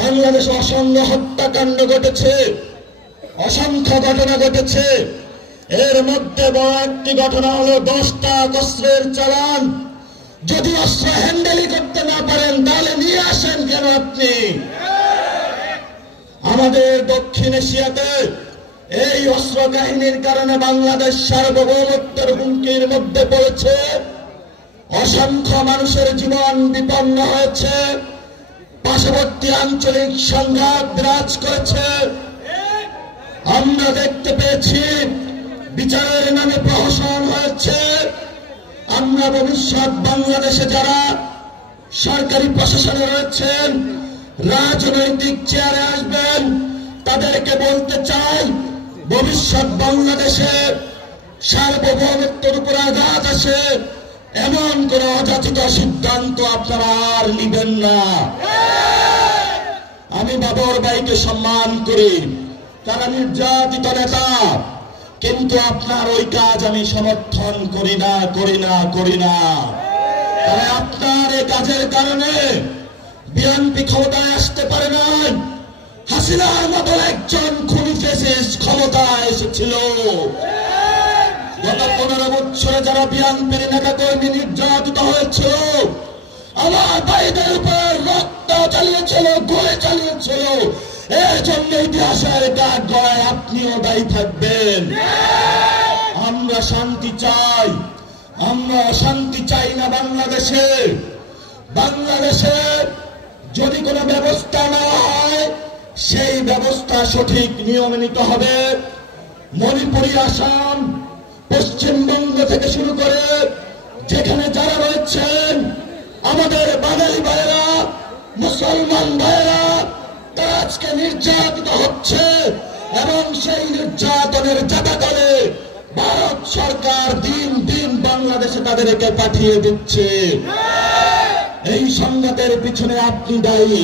বাংলাদেশে অসংখ্য হত্যাকাণ্ড ঘটেছে, অসংখ্য ঘটনা ঘটেছে। এর মধ্যে বড় একটি ঘটনা হলো 10টা অস্ত্রের চালান। যদি অস্ত্র হ্যান্ডেলই করতে না পারেন তাহলে নিয়ে আসেন কেন আপনি? আমাদের দক্ষিণ এশিয়াতে এই অস্ত্র কাহিনীর কারণে বাংলাদেশ সার্বভৌমত্বের হুমকির মধ্যে পড়েছে। অসংখ্য মানুষের জীবন বিপন্ন হয়েছে, পার্শ্ববর্তী আঞ্চলিক সংঘাত বিরাজ করেছে। আমরা দেখতে পেয়েছি বিচারের নামে প্রহসন হয়েছে। আমরা ভবিষ্যৎ বাংলাদেশে যারা সরকারি প্রশাসনে রয়েছেন, রাজনৈতিক চেয়ারে আসবেন, তাদেরকে বলতে চাই, ভবিষ্যৎ বাংলাদেশে সার্বভৌমত্বের উপর আঘাত আসে এমন কোন অযাচিত সিদ্ধান্ত আপনারা আর নিবেন না। আমি বাবর ভাইকে সম্মান করি, তারা নির্যাতিত নেতা, কিন্তু আপনার ওই কাজ আমি সমর্থন করি না। তাই আপনার এই কাজের কারণে বিএনপি ক্ষমতায় আসতে পারে নাই। হাসিনার মতো একজন খুনি ফ্যাসিস্ট ক্ষমতায় এসেছিল। গত 15 বছরে যারা বিএনপির নেতা কর্মী নির্যাতিত হয়েছিল, আমার ভাইদের উপর রক্ত চালিয়েছিল, গুলি চালিয়েছিল, এর জন্য ইতিহাসের কাঠ গড়ায় আপনিও দায়ী থাকবেন। আমরা শান্তি চাই, আমরা অশান্তি চাই না। বাংলাদেশে যদি কোনো ব্যবস্থা নেওয়া হয়, সেই ব্যবস্থা সঠিক নিয়মে নিতে হবে। মণিপুরি, আসাম, পশ্চিমবঙ্গ থেকে শুরু করে যেখানে যারা রয়েছেন, আমাদের বাঙালি ভাইয়েরা, মুসলমান ভাইয়েরা, তারা আজকে নির্যাতিত হচ্ছে এবং সেই নির্যাতনের জাতাকলে ভারত সরকার দিন দিন বাংলাদেশে তাদেরকে পাঠিয়ে দিচ্ছে। এই সংঘাতের পিছনে আপনি দায়ী,